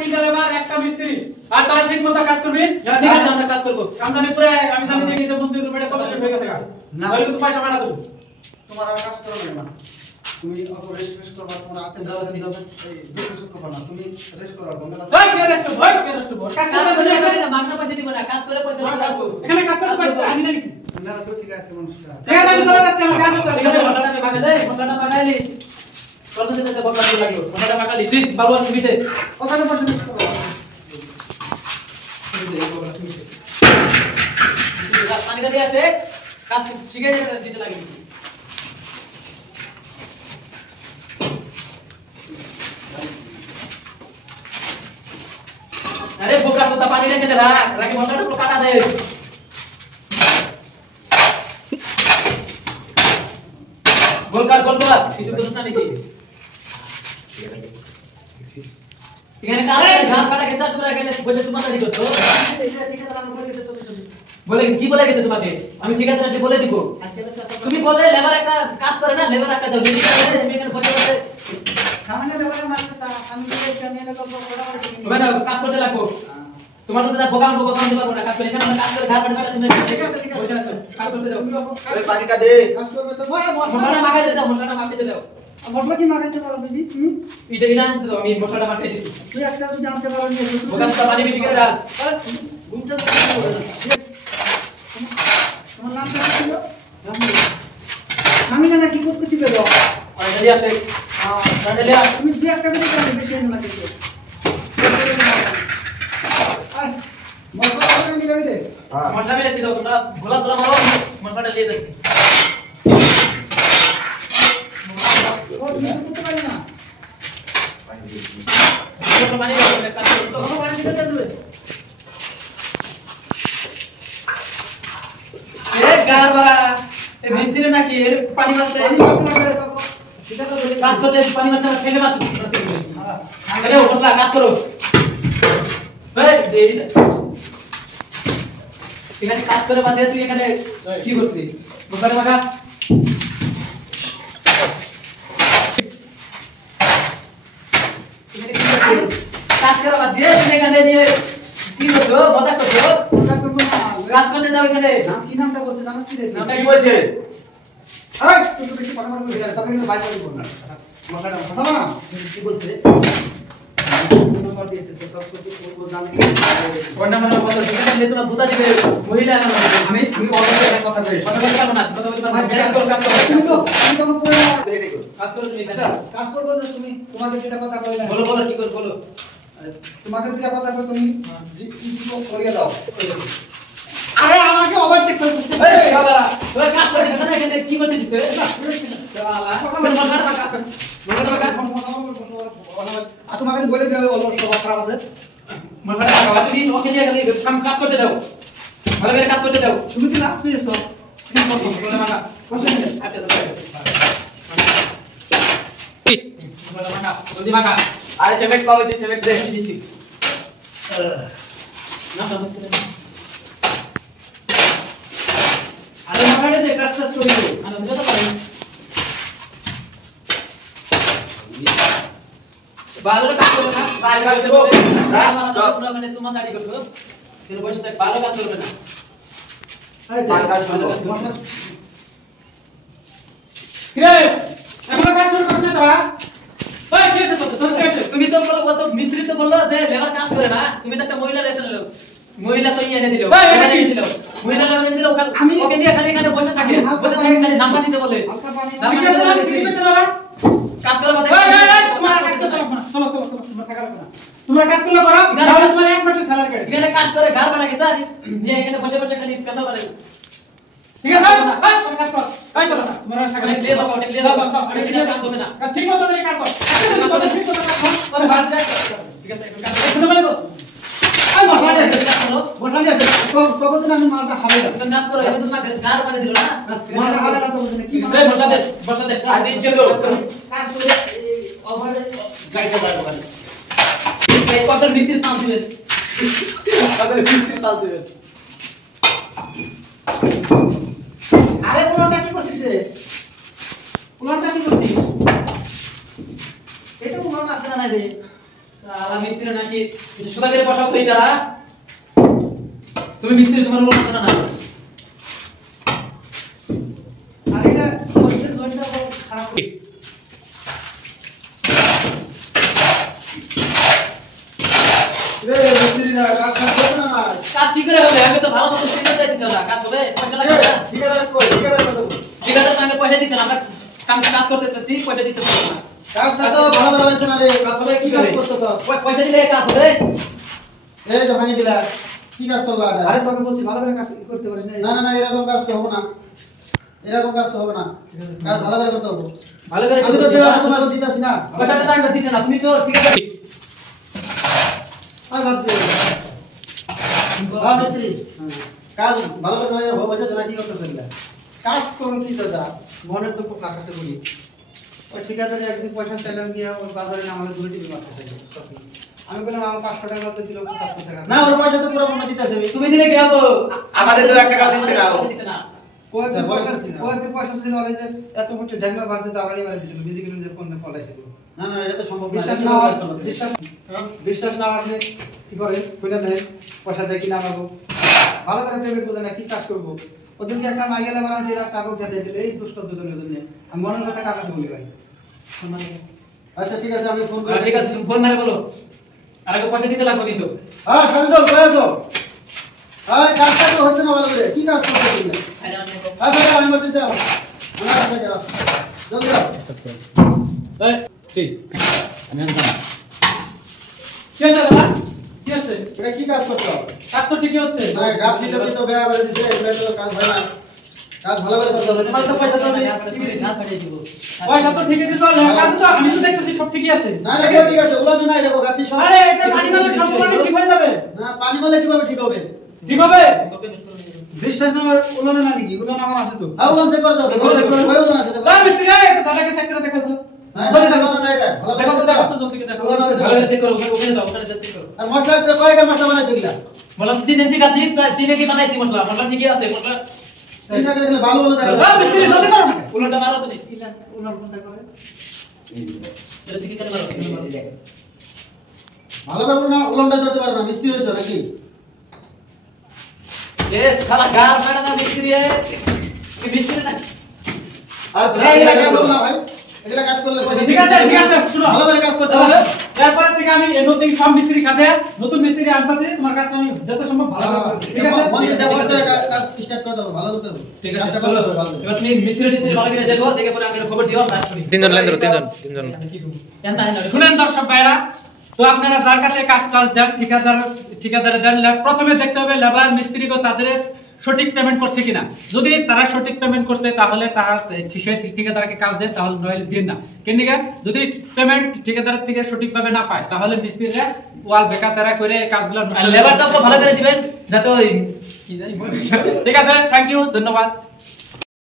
তিনটা লেবার একটা মিস্ত্রি আর তার ঠিক মতো কাজ করবি ঠিক আছে আমরা কাজ করব কাম জানি পুরো আমি জানি দেখি যে মন্দির রুমে কত লেট হয়ে গেছে না ওই তো পয়সা বাড়া দেব তোমার আর কাজ করো না তুমি অত রেস্ট করবা তোমার হাতে দাও দিতে হবে এই দুটো করবা না তুমি রেস্ট করো বন্ধ না ওই কে রেস্ট কাজ করে না মাগনা পয়সা দিব না কাজ করে পয়সা কাজ করব এখানে কাজ করে পয়সা আমি না নিচ্ছি না তো ঠিক আছে মানুষটা ঠিক আছে আমি চলে যাচ্ছি আমার কাজ আছে ঠিক আছে ঘন্টাটা আমি ভাগে দেই ঘন্টাটা ভাগাইলি কত দিতে বকা দিয়ে লাগলো ঘন্টাটা ভাগালি তুই ভালো আছে মিটে কথাটা বলতে করো পানি গাড়ি আছে কাজ শিখে দিতে লাগে अरे बोका तो पानी लेके दे रहा राके मोटर को काटा दे गोल कर किसी को सुनना नहीं की এখানে কাজ ধান কাটা গেছে তোমরা এখানে বসে তোমার কাজ করছো বলে কি বলে গেছে তোমাকে আমি ঠিকাদার এসে বলে দিব তুমি বলে লেবার একটা কাজ করে না লেবার একটা দাও দিদি করে তুমি এখানে বসে বসে সামনে লেবারের মারতে আমি এখানে এনে তো বড় বড় ঠিক তুমি না কাজ করতে লাগো তোমার তো বোকাম দিতে পারবো না কাজ করে এখানে কাজ করে ঘর পাড়ে তুমি ঠিক আছে কাজ করতে দাও ওই পানিটা দে কাজ করবে তো মশলাটা মাখাইতে দাও মশলা কি মাখাইতে পারো দিদি তুমি এটা ইনা আনতে দাও আমি মশলাটা মাখাই দিছি তুই একটা তুই জানতে পারো না বোকাম তো পানি বেশি করে ডাল ঘুমটা তোমার নামটা কি ছিল আমি না কি করতে দিবে গো আর যদি আছে তাহলে তুমি দুই একটা করে জানো বেশি এনে লাগে তো আয় মশলা মিলাবি দে মশলা মিলাচ্ছি দাও তোমরা গোলা সোলা মারো মশলাটা নিয়ে যাচ্ছি ও তুমি করতে পারি না পানি দাও কাজ করতে তো পানি দিতে দেবে এ গার বাড়া এ মিস্ত্রি নাকি এর পানি মারতে পানি মারতে লাগে সেটা তো বলে কাজ করতে পানি মারতে ফেলে মারতে আরে মশলা কাজ করো এই দেরিটা এখানে কাজ করে বাদে তুই এখানে কি করছিস বোকারে মাখা কাজ করে বাদে তুই এখানে নিয়ে কি করছো মজা করছো কথা করব না কাজ করতে যাও এখানে নাম কি নামটা বলতে জানাস কি রে নামটা কি বলছে এই তুই তো বেশি পড়াশোনা করবি না তবে কিন্তু বাইরে করব না মশলা কথা না কি বলছে নম্বর দিয়েছে তো সব কিছু ও জানে কোনটা মানে কথা সেখানে নিয়ে তোমার দুটা দিবে মহিলা আমি অলরেডি একটা কথা কই কথা বলতে পারবো না কথা বলতে পারবো না কাজ করো তুমি তো পুরো কাজ করো তুমি আচ্ছা কাজ করবো যে তুমি তোমাদের যেটা কথা কইলা বলো কি করো বলো তোমাদের যেটা কথা কই তুমি করিয়ে দাও আরে আমাকে ওভারটেক করে দিতে এই বাবা তোর কাজ করে এখানে কি করতে দিতে শালা আর তোমাকে বলে দিবে ওর স্বভাব খারাপ আছে মশলাটা তুমি ওকে দিয়ে গেলে কাজ করতে দাও ভালো করে কাজ করতে দাও তুমি কি লাস্ট পেয়েছো জলদি মাখা আরে সিমেন্ট পাবো যে সিমেন্ট দে দিচ্ছি না আরে মাগাড়ে দে কাজ করি আমি বুঝতে পারি ভালো কাজ করবে না ভালো কাজ করবে তোমরা মানে সুমা শাড়ি করছো কিন্তু বসে থাক ভালো কাজ করবে না এই কাজ করবো। করবো কিরে এখন কাজ শুরু করছ না ওই কি আছে তোর কি আছে তুমি তো বলো কত মিস্ত্রি তো বললো যে লেবার কাজ করে না তুমি তো একটা মহিলা রেখে নিলো মহিলা তো এনে দিলো এখানে দিলো মহিলা এনে দিলো ওকে নিয়ে খালি এখানে বসে থাকে খালি নাম্বার দিতে বলে হালকা পানি ঠিক আছে না ঠিক আছে না কাজ করে বাদে তোমার কাজ করতে হবে না চলো তোমার টাকা লাগবে না তোমার কাজ করলে করো তাহলে তোমার এক মাসের স্যালারি কাটবে এখানে কাজ করে ঘর বানা গেছে নিয়ে এখানে বসে বসে খালি কথা বলে ঠিক আছে না তুমি কাজ কর তাই চলো না তোমার টাকা অনেক লে বাবা অনেক লে বাবা অনেক লে কাজ হবে না ঠিক মতো করে কাজ কর ঠিক মতো কাজ কর আরে ভাত দেখ ঠিক আছে এখন কাজ শুরু করে দাও এই মশলা দে কাজ করো মশলা দে তো দিন আমি মালটা হালে দাও এখন কাজ করো এখন তোমার ঘর বানা দিল না মালটা হালে না তো বুঝলে কি এই বসা দে আর দিচ্ছে তো কাজ করে ওভারে গাইতে পারবো খালি এই কত মিস্ত্রি সাউন্ড দিবেন কত মিস্ত্রি সাউন্ড দিবেন আরে কোনটা কি করছিস রে কোনটা কি করছিস এটা কোনটা আছে না রে শালা মিস্ত্রি নাকি কিছু সুদা করে বসাও তো এটা তুমি মিস্ত্রি তোমার লোক আছে না না আর এটা ওই যে জয়েন্টটা খারাপ রে মিস্ত্রি না কাজ করতে না না কাজ কি করে হবে আগে তো ভালো মতো ঠিকাদার দিতে না কাজ হবে পয়সা লাগবে না ঠিকাদার কই ঠিকাদার কত ঠিকাদার সঙ্গে পয়সা দিছেন আমরা কাজ করতেছি পয়সা দিতে পারবো না কাজ না তো ভালো ভালো হইছে না রে কাজ হবে কি কাজ করে করতেছ পয়সা দিলে কাজ হবে এই যে ভাঙি দিলা কি কাজ করলা এটা আরে তোকে বলছি ভালো করে কাজ করতে পারিস না না না এরকম কাজ তো হবে না এরকম কাজ তো হবে না কাজ ভালো করে করতে হবে ভালো করে আমি তো দেওয়া তোমাকে দিতাছি না পয়সাটা টাইম দিছেন না তুমি তো ঠিকাদার আর বাদ দে হ্যাঁ মিস্ত্রি কাজ ভালো করে হইছে না কি করতেছ এগুলা কাজ করুন কি দাদা মনের তো খুব আকাশে করি ওই ঠিকাদারে একদিন পয়সা চাইলাম গিয়ে ওই বাজারে না আমাকে 2 টিভি মারতে চাইলো আমি বললাম আমার 500 টাকা মতো দিল 70 টাকা না ওর পয়সা তো পুরো মনে দিতেছে তুমি দিলে কি হবে আমাদের তো 1 টাকা দিচ্ছে না দিছে না কোয়াতে পয়সা ছিল আর এই যে এত মুঠে ঢাকনা বাড়তে দাঁড়ানি মারি দিছিল বিজি কিলো যে কোন পলাইছিল না না এটা তো সম্ভব না বিশ্বাস না বিশ্বাস না আপনি কি করে কইলা দেন পয়সা দেয় কিনা আমাকে ভালো করে পেমেন্ট বোঝে না কি কাজ করবো ওদিনকে একটা মাইগেলা বানাচ্ছি কাপড় খেতে দিলে এই দুষ্ট দুজনের জন্য আমি মনের কথা কার কাছে বলি ভাই আচ্ছা ঠিক আছে আমি ফোন করে ঠিক আছে তুমি ফোন মারে বলো আর আগে পয়সা দিতে লাগবে কিন্তু হ্যাঁ সাজিদুল কই আছো আয় কাজটা তো হচ্ছে না ভালো করে কি কাজ করতে তুমি আচ্ছা আমি বলতে চাও না আচ্ছা যাও জলদি যাও এই ঠিক আমি আনতাম কি আছে দাদা কি আছে এটা কি কাজ করছো কাজ তো ঠিকই হচ্ছে না গাবলিটা তো বেয়া করে দিছে এটা তো কাজ হয় না কাজ ভালো করে করতে হবে তোমার তো পয়সা তো নেই পয়সা তো ঠিকই দিছো কাজ তো আমি তো দেখতেছি সব ঠিকই আছে না না কেউ ঠিক আছে উলানো নাই দেখো গাতি সব আরে এটা পানি মালে সম্পূর্ণ ঠিক হয়ে যাবে না পানি মালে কিভাবে ঠিক হবে ঠিক হবে বিশ্বাস না উলানো না নাকি উলানো আমার আছে তো হ্যাঁ উলান চেক করে দাও দেখো কই উলান আছে দেখো দাদা মিস্ত্রি একটা দাদাকে চেক করে দেখাছো হ্যাঁ দেখো না এটা ভালো দেখো করে তো দেখো দেখো তো জলদি করে দেখো ভালো করে চেক করো ওখানে যাও ওখানে চেক করো আর মশলা কয়টা মশলা বানাইছো গিলা বললাম 3 ইঞ্চি কাট দিনে কি বানাইছি মশলা ঠিকই আছে মশলা তিনটা দেখলে ভালো ভালো দেখা দাদা মিস্ত্রি জলদি করো না উল্টা মারো তুমি উলান কোনটা করে এটা থেকে কেন মারো ভালো করে না উলানটা ধরতে পারো না মিস্ত্রি হইছো নাকি এ শালা গার ফাটা না মিস্ত্রি কি মিস্ত্রি না আর ভাই এগুলা কাজ হবে না ভাই এগুলা কাজ করলে পয়সা ঠিক আছে শুনো ভালো করে কাজ করতে হবে এরপর থেকে আমি এই নতুন সব মিস্ত্রি কাজে নতুন মিস্ত্রি আনতাছি তোমার কাজটা আমি যত সম্ভব ভালো করে করব। ঠিক আছে মন্দির যাওয়ার পরে কাজ স্টার্ট করে দাও ভালো করতে হবে ঠিক আছে কাজটা চলো করলে হবে ভালো করে। এবার তুমি মিস্ত্রি ভালো করে দেখো দেখে পরে আমাকে খবর দিও না তিনজন লাইন ধরো তিনজন শুনেন দর্শক ভাইরা তো আপনারা যার কাছে কাজ দেন ঠিকাদারে দেন প্রথমে দেখতে হবে লেবার মিস্ত্রিকে তাদের সঠিক পেমেন্ট করছে কিনা যদি তারা সঠিক পেমেন্ট করছে তাহলে তারা সেই ঠিকাদারকে কাজ দেন তাহলে নইলে দিন না কেনিকা যদি পেমেন্ট ঠিকাদারের থেকে সঠিকভাবে না পায় তাহলে মিস্ত্রিরা ওয়াল বেকার তারা করে এই কাজগুলো আর লেবারটা ভালো করে দিবেন যাতে ওই কি জানি ঠিক আছে থ্যাংক ইউ ধন্যবাদ